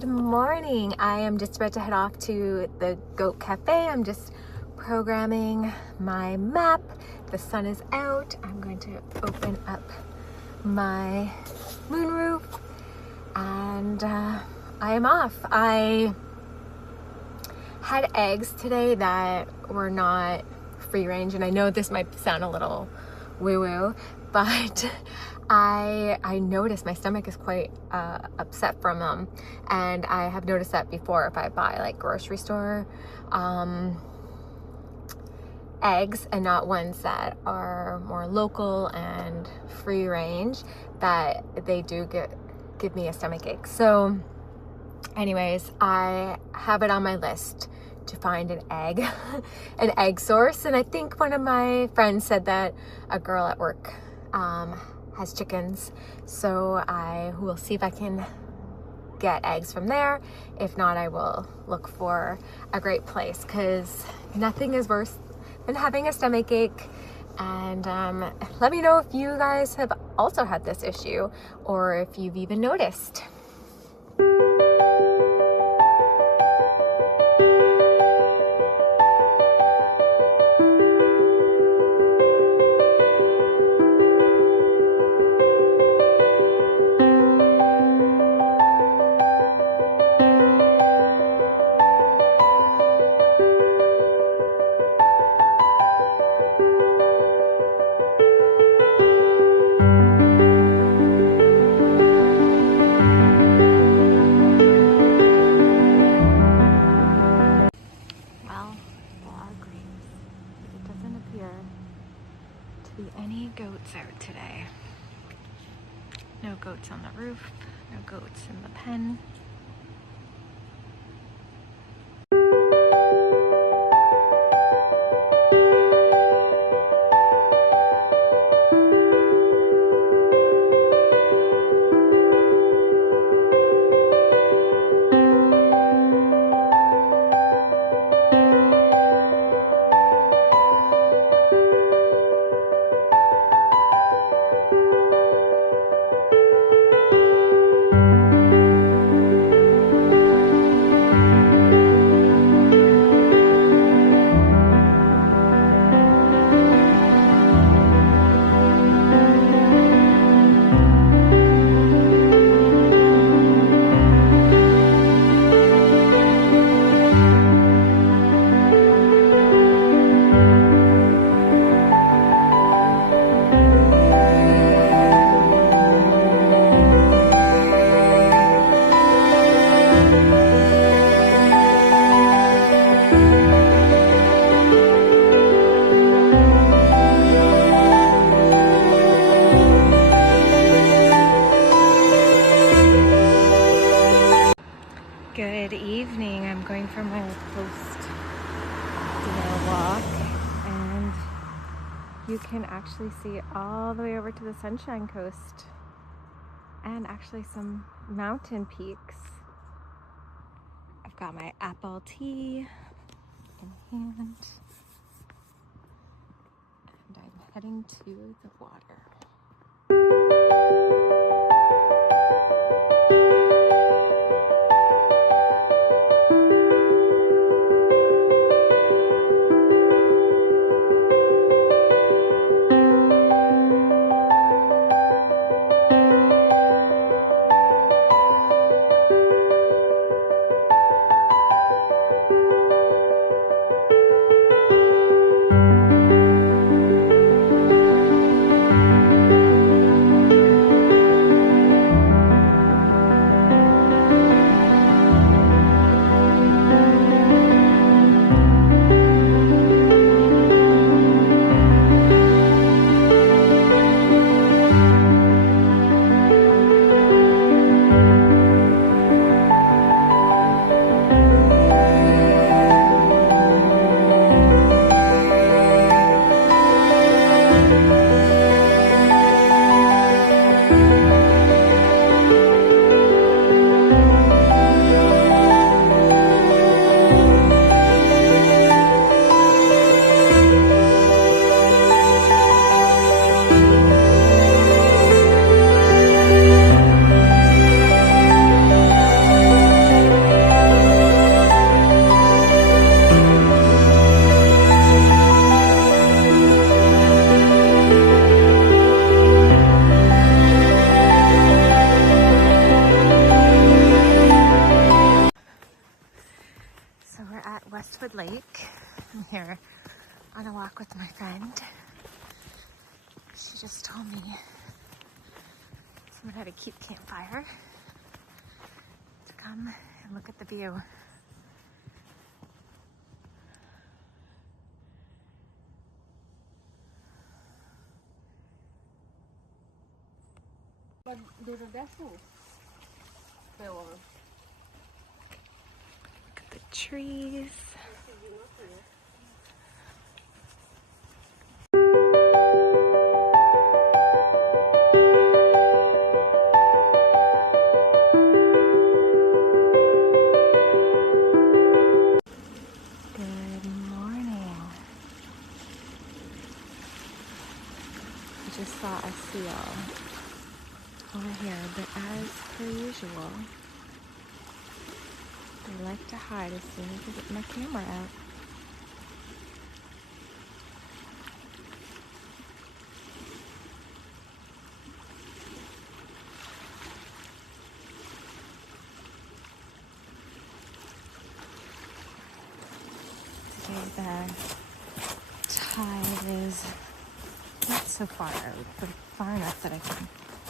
Good morning. I am just about to head off to the Goat Cafe. I'm just programming my map. The sun is out. I'm going to open up my moonroof and I am off. I had eggs today that were not free range, and I know this might sound a little woo-woo, but I noticed my stomach is quite upset from them, and I have noticed that before if I buy like grocery store eggs and not ones that are more local and free range, that they do give me a stomach ache. So anyways, I have it on my list to find an egg source, and I think one of my friends said that a girl at work has chickens, so I will see if I can get eggs from there. If not, I will look for a great place, because nothing is worse than having a stomach ache. And let me know if you guys have also had this issue, or if you've even noticed. Any goats out today? No goats on the roof, no goats in the pen. Good evening. I'm going for my post-dinner walk, and you can actually see all the way over to the Sunshine Coast and actually some mountain peaks. I've got my apple tea in hand, and I'm heading to the water. Lake. I'm here on a walk with my friend. She just told me someone had a cute campfire to come and look at the view. Look at the trees. Just saw a seal over here, but as per usual, they like to hide as soon as I get my camera out. Today the tide is not so far out, but far enough that I can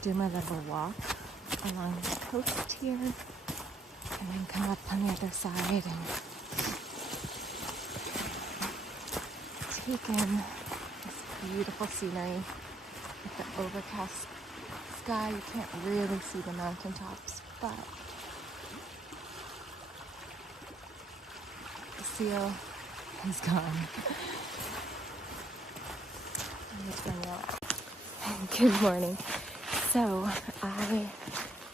do my little walk along the coast here and then come up on the other side and take in this beautiful scenery with the overcast sky. You can't really see the mountaintops, but the seal is gone. Good morning. So I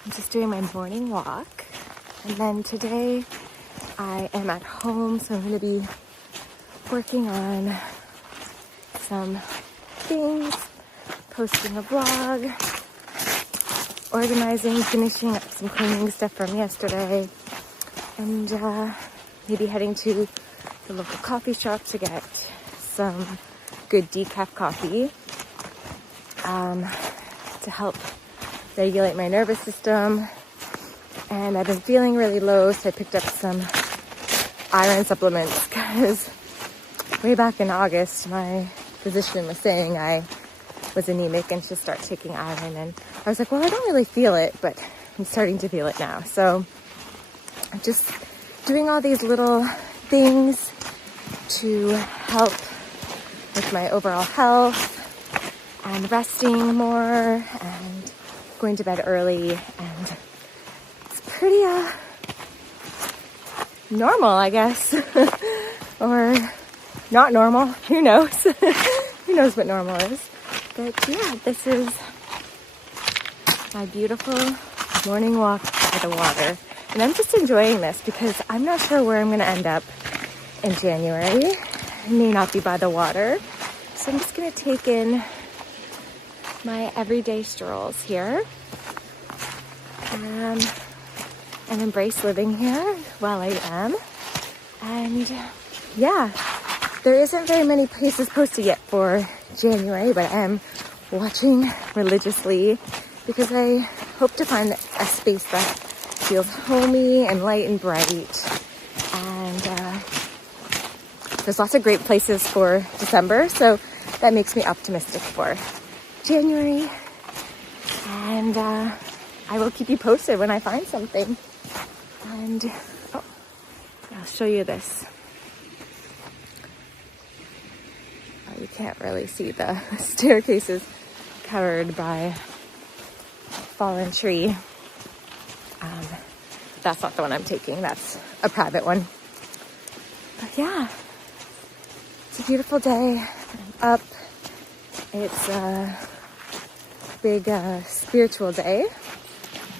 am just doing my morning walk, and then today I am at home, so I'm going to be working on some things, posting a blog, organizing, finishing up some cleaning stuff from yesterday, and maybe heading to the local coffee shop to get some good decaf coffee to help regulate my nervous system. And I've been feeling really low, so I picked up some iron supplements because way back in August my physician was saying I was anemic and should start taking iron, and I was like, well, I don't really feel it, but I'm starting to feel it now. So I'm just doing all these little things to help with my overall health and resting more and going to bed early, and it's pretty normal, I guess. Or not normal, who knows? Who knows what normal is. But yeah, this is my beautiful morning walk by the water, and I'm just enjoying this because I'm not sure where I'm going to end up in January. I may not be by the water, so I'm just going to take in my everyday strolls here and embrace living here while I am. And yeah, there isn't very many places posted yet for January, but I am watching religiously because I hope to find a space that feels homey and light and bright. And there's lots of great places for December, so that makes me optimistic for January. And I will keep you posted when I find something. And I'll show you this. Oh, you can't really see the staircase is covered by a fallen tree. That's not the one I'm taking. That's a private one. But yeah, it's a beautiful day. I'm up. It's a big spiritual day.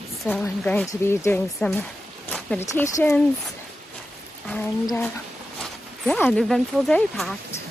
So I'm going to be doing some meditations and yeah, an eventful day packed.